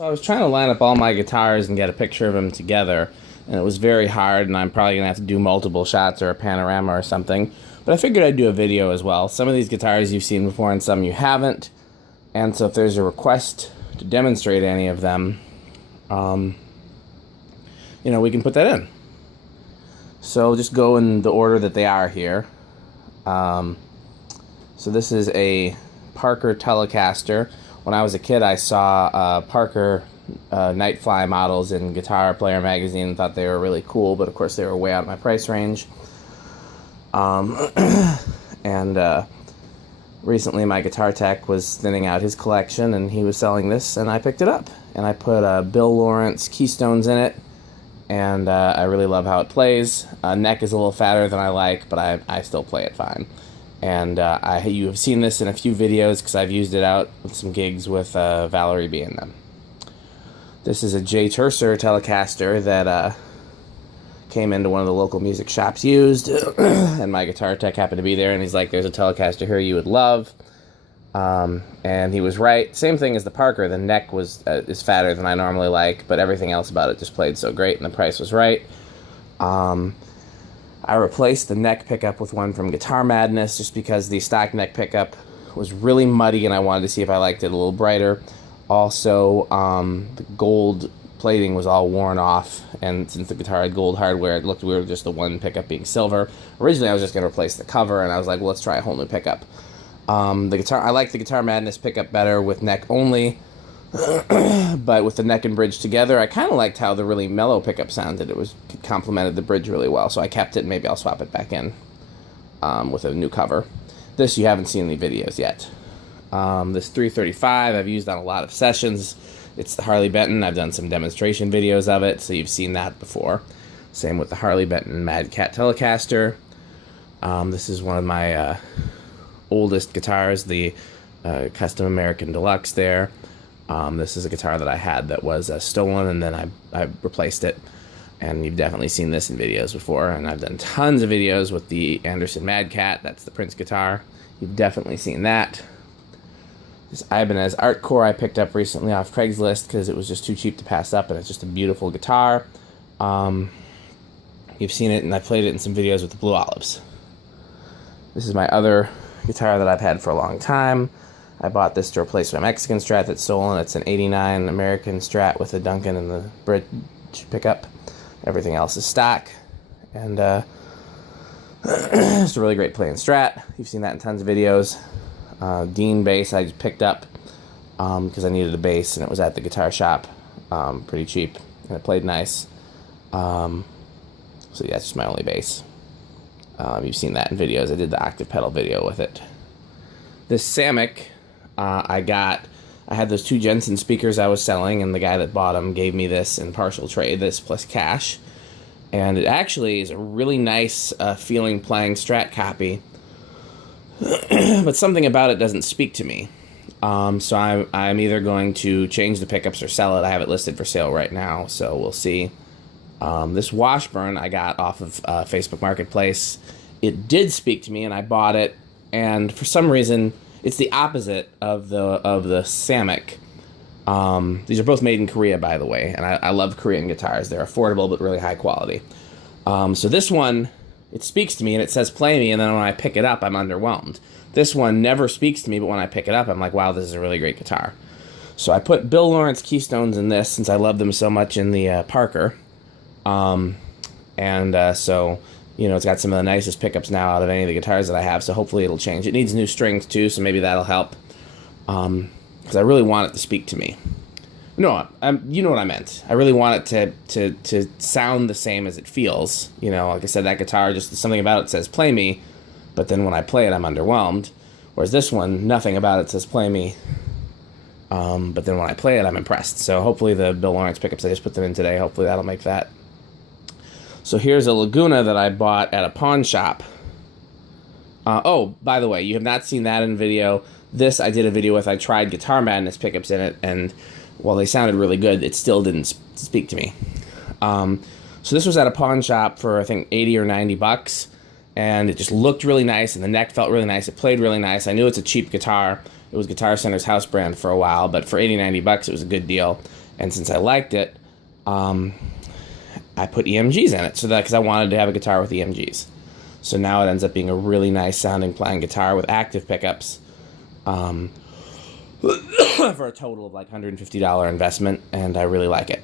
So I was trying to line up all my guitars and get a picture of them together, and it was very hard, and I'm probably going to have to do multiple shots or a panorama or something. But I figured I'd do a video as well. Some of these guitars you've seen before and some you haven't. And so if there's a request to demonstrate any of them, we can put that in. So just go in the order that they are here. So this is a Parker Telecaster. When I was a kid, I saw Parker Nightfly models in Guitar Player magazine and thought they were really cool, but of course they were way out of my price range. Recently my guitar tech was thinning out his collection and he was selling this, and I picked it up. And I put Bill Lawrence keystones in it, and I really love how it plays. Neck is a little fatter than I like, but I still play it fine. And you have seen this in a few videos because I've used it out with some gigs with Valerie B in them. This is a J. Tercer Telecaster that came into one of the local music shops used, and my guitar tech happened to be there, and he's like, there's a Telecaster here you would love. And he was right. Same thing as the Parker. The neck is fatter than I normally like, but everything else about it just played so great, and the price was right. I replaced the neck pickup with one from Guitar Madness just because the stock neck pickup was really muddy and I wanted to see if I liked it a little brighter. Also, the gold plating was all worn off, and since the guitar had gold hardware, it looked weird just the one pickup being silver. Originally I was just going to replace the cover, and I was like, well, let's try a whole new pickup. I like the Guitar Madness pickup better with neck only, but with the neck and bridge together, I kind of liked how the really mellow pickup sounded. It complemented the bridge really well, so I kept it, and maybe I'll swap it back in with a new cover. This you haven't seen in the videos yet. This 335 I've used on a lot of sessions. It's the Harley Benton. I've done some demonstration videos of it, so you've seen that before. Same with the Harley Benton Mad Cat Telecaster. This is one of my oldest guitars, the Custom American Deluxe there. This is a guitar that I had that was stolen, and then I replaced it. And you've definitely seen this in videos before. And I've done tons of videos with the Anderson Mad Cat. That's the Prince guitar. You've definitely seen that. This Ibanez Artcore I picked up recently off Craigslist because it was just too cheap to pass up, and it's just a beautiful guitar. You've seen it, and I played it in some videos with the Blue Olives. This is my other guitar that I've had for a long time. I bought this to replace my Mexican Strat that's stolen. It's an 89 American Strat with a Duncan and the bridge pickup. Everything else is stock. And it's a really great playing Strat. You've seen that in tons of videos. Dean bass I just picked up because I needed a bass, and it was at the guitar shop. Pretty cheap, and it played nice. So yeah, it's just my only bass. You've seen that in videos. I did the octave pedal video with it. This Samick, I had those two Jensen speakers I was selling, and the guy that bought them gave me this in partial trade, this plus cash. And it actually is a really nice feeling playing Strat copy, but something about it doesn't speak to me. So I'm either going to change the pickups or sell it. I have it listed for sale right now, so we'll see. This Washburn I got off of Facebook Marketplace. It did speak to me, and I bought it. And for some reason, it's the opposite of the Samick. These are both made in Korea, by the way, and I love Korean guitars. They're affordable but really high quality. So this one, it speaks to me, and it says play me, and then when I pick it up, I'm underwhelmed. This one never speaks to me, but when I pick it up, I'm like, wow, this is a really great guitar. So I put Bill Lawrence keystones in this since I love them so much in the Parker. So, it's got some of the nicest pickups now out of any of the guitars that I have, so hopefully it'll change. It needs new strings, too, so maybe that'll help. Because I really want it to speak to me. No, you know what I meant. I really want it to sound the same as it feels. Like I said, that guitar, just something about it says play me, but then when I play it, I'm underwhelmed. Whereas this one, nothing about it says play me, but then when I play it, I'm impressed. So hopefully the Bill Lawrence pickups, I just put them in today, hopefully that'll make that. So here's a Laguna that I bought at a pawn shop. Oh, by the way, you have not seen that in video. This I did a video with. I tried Guitar Madness pickups in it, and while they sounded really good, it still didn't speak to me. So this was at a pawn shop for, I think, 80 or 90 bucks, and it just looked really nice, and the neck felt really nice. It played really nice. I knew it's a cheap guitar. It was Guitar Center's house brand for a while, but for 80, 90 bucks, it was a good deal. And since I liked it, I put EMGs in it, so that because I wanted to have a guitar with EMGs. So now it ends up being a really nice sounding playing guitar with active pickups, for a total of like $150 investment, and I really like it.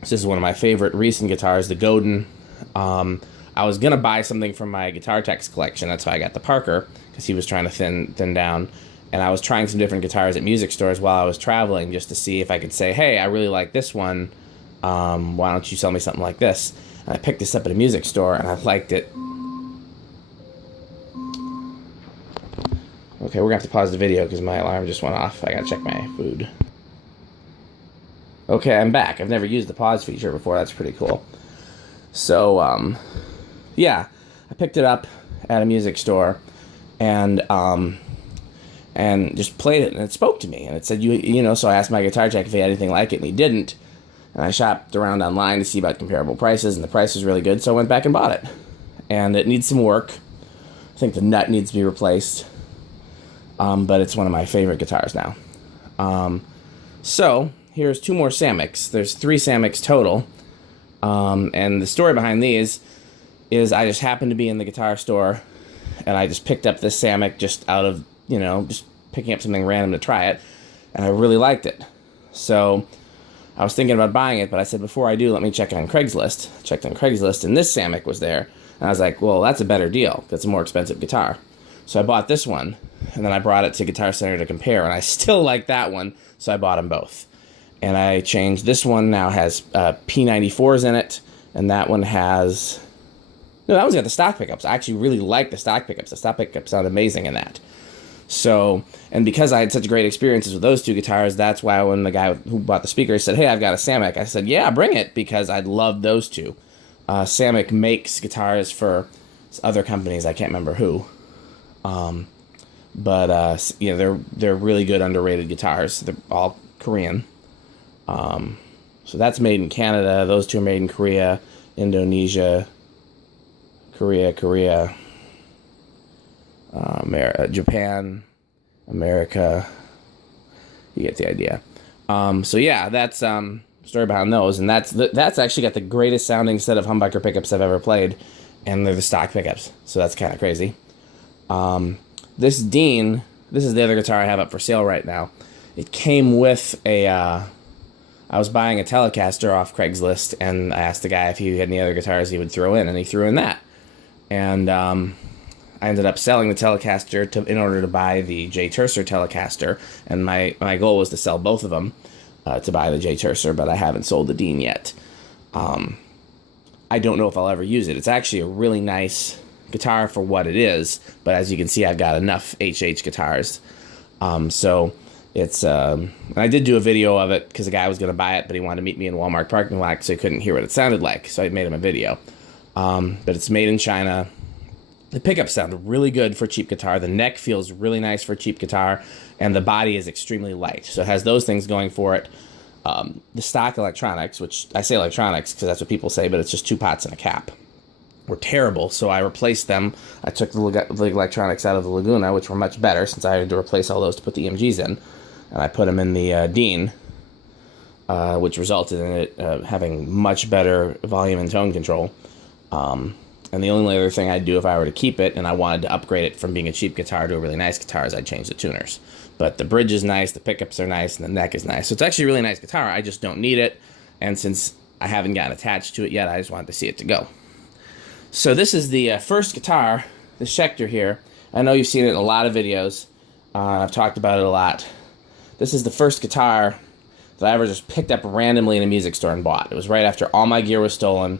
This is one of my favorite recent guitars, the Godin. I was gonna buy something from my Guitar Tech's collection. That's why I got the Parker, because he was trying to thin down. And I was trying some different guitars at music stores while I was traveling, just to see if I could say, hey, I really like this one. Why don't you sell me something like this? And I picked this up at a music store, and I liked it. Okay, we're gonna have to pause the video because my alarm just went off. I gotta check my food. Okay, I'm back. I've never used the pause feature before. That's pretty cool. So, yeah, I picked it up at a music store, and just played it, and it spoke to me, and it said, you know, so I asked my guitar tech if he had anything like it, and he didn't, and I shopped around online to see about comparable prices, and the price was really good, so I went back and bought it, and it needs some work. I think the nut needs to be replaced, but it's one of my favorite guitars now. So, here's 2 more Samiks. There's 3 Samiks total, and the story behind these is I just happened to be in the guitar store, and I just picked up this Samik just out of, you know, just picking up something random to try it, and I really liked it. So I was thinking about buying it, but I said, before I do, let me check it on Craigslist. I checked on Craigslist, and this Samik was there, and I was like, well, that's a better deal. That's a more expensive guitar. So I bought this one, and then I brought it to Guitar Center to compare, and I still like that one, so I bought them both. And I changed. This one now has P94s in it, and that one has... No, that one's got the stock pickups. I actually really like the stock pickups. The stock pickups sound amazing in that. So, and because I had such great experiences with those 2 guitars, that's why when the guy who bought the speaker said, hey, I've got a Samik, I said, yeah, bring it, because I love those 2. Samik makes guitars for other companies, I can't remember who. But yeah, they're really good, underrated guitars. They're all Korean. So that's made in Canada. Those 2 are made in Korea, Indonesia, Korea, Japan, America. You get the idea. So yeah, that's story behind those, and that's actually got the greatest sounding set of humbucker pickups I've ever played, and they're the stock pickups. So that's kind of crazy. This Dean, this is the other guitar I have up for sale right now. It came with a. I was buying a Telecaster off Craigslist, and I asked the guy if he had any other guitars he would throw in, and he threw in that. And I ended up selling the Telecaster in order to buy the J. Tercer Telecaster, and my goal was to sell both of them to buy the J. Tercer, but I haven't sold the Dean yet. I don't know if I'll ever use it. It's actually a really nice guitar for what it is, but as you can see, I've got enough HH guitars. So it's... and I did do a video of it because the guy was going to buy it, but he wanted to meet me in Walmart parking lot so he couldn't hear what it sounded like, so I made him a video. But it's made in China. The pickups sound really good for cheap guitar. The neck feels really nice for cheap guitar, and the body is extremely light. So it has those things going for it. The stock electronics, which I say electronics because that's what people say, but it's just 2 pots and a cap, were terrible. So I replaced them. I took the electronics out of the Laguna, which were much better since I had to replace all those to put the EMGs in, and I put them in the Dean, which resulted in it having much better volume and tone control. And the only other thing I'd do if I were to keep it and I wanted to upgrade it from being a cheap guitar to a really nice guitar is I'd change the tuners. But the bridge is nice, the pickups are nice, and the neck is nice. So it's actually a really nice guitar. I just don't need it. And since I haven't gotten attached to it yet, I just wanted to see it to go. So this is the first guitar, the Schecter here. I know you've seen it in a lot of videos. I've talked about it a lot. This is the first guitar that I ever just picked up randomly in a music store and bought. It was right after all my gear was stolen,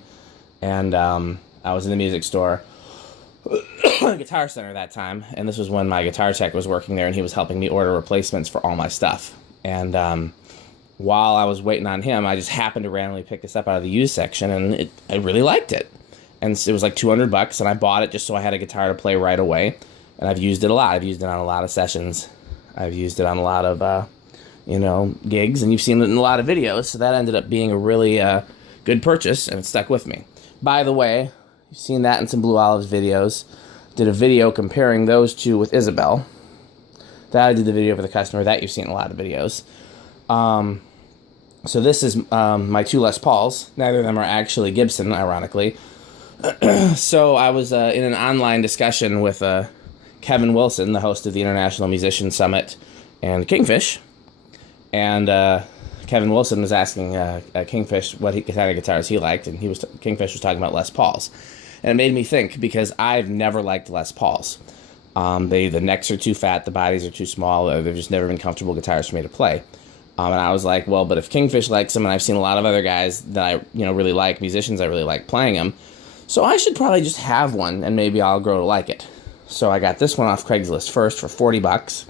and I was in the music store, Guitar Center that time, and this was when my guitar tech was working there, and he was helping me order replacements for all my stuff. And while I was waiting on him, I just happened to randomly pick this up out of the used section, and I really liked it. And it was like $200, and I bought it just so I had a guitar to play right away. And I've used it a lot. I've used it on a lot of sessions. I've used it on a lot of, gigs, and you've seen it in a lot of videos. So that ended up being a really good purchase, and it stuck with me. By the way, you've seen that in some Blue Olives videos. Did a video comparing those two with Isabel. That I did the video for the customer. That you've seen in a lot of videos. So this is my 2 Les Pauls. Neither of them are actually Gibson, ironically. So I was in an online discussion with Kevin Wilson, the host of the International Musician Summit, and Kingfish. And Kevin Wilson was asking Kingfish what kind of guitars he liked, and Kingfish was talking about Les Pauls. And it made me think, because I've never liked Les Pauls. The necks are too fat, the bodies are too small, they've just never been comfortable guitars for me to play. And I was like, well, but if Kingfish likes them, and I've seen a lot of other guys that I really like, musicians I really like playing them, so I should probably just have one, and maybe I'll grow to like it. So I got this one off Craigslist first for $40,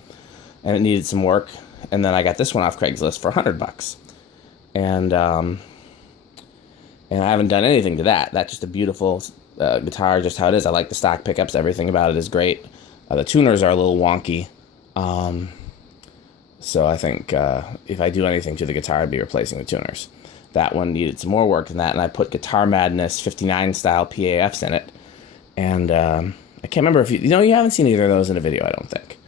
and it needed some work. And then I got this one off Craigslist for $100. And I haven't done anything to that. That's just a beautiful guitar, just how it is. I like the stock pickups. Everything about it is great. The tuners are a little wonky. So I think if I do anything to the guitar, I'd be replacing the tuners. That one needed some more work than that, and I put Guitar Madness 59 style PAFs in it. And I can't remember if you haven't seen either of those in a video, I don't think.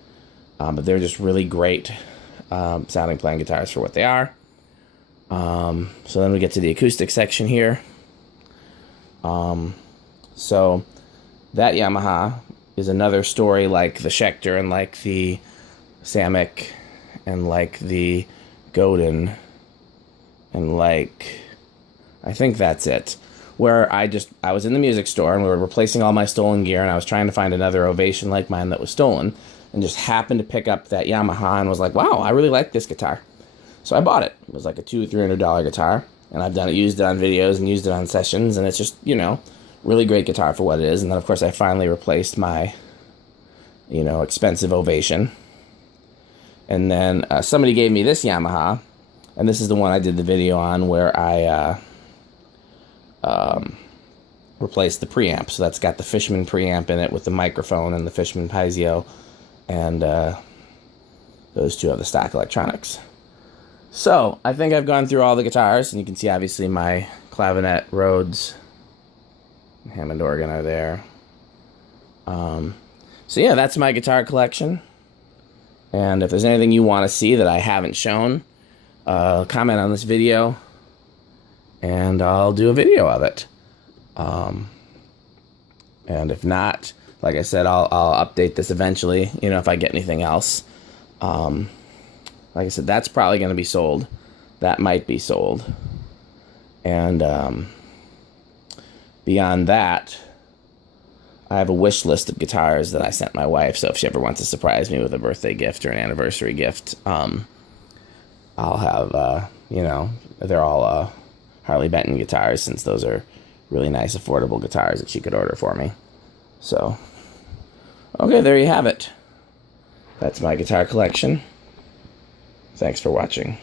But they're just really great sounding playing guitars for what they are. So then we get to the acoustic section here. So that Yamaha is another story like the Schecter and like the Samick and like the Godin and like, I think that's it. Where I was in the music store and we were replacing all my stolen gear, and I was trying to find another Ovation like mine that was stolen, and just happened to pick up that Yamaha and was like, wow, I really like this guitar. So I bought it. It was like a $200-300 guitar, and I've used it on videos and used it on sessions, and it's just, really great guitar for what it is. And then, of course, I finally replaced my, expensive Ovation. And then somebody gave me this Yamaha, and this is the one I did the video on where I replaced the preamp. So that's got the Fishman preamp in it with the microphone and the Fishman Piezo, and those two have the stock electronics. So I think I've gone through all the guitars, and you can see obviously my clavinet, Rhodes, Hammond organ are there. So yeah, that's my guitar collection. And if there's anything you want to see that I haven't shown, comment on this video, and I'll do a video of it. And if not, like I said, I'll update this eventually, if I get anything else. Like I said, that's probably going to be sold. That might be sold. And beyond that, I have a wish list of guitars that I sent my wife, so if she ever wants to surprise me with a birthday gift or an anniversary gift, I'll have, they're all Harley Benton guitars, since those are really nice, affordable guitars that she could order for me. So, okay, there you have it. That's my guitar collection. Thanks for watching.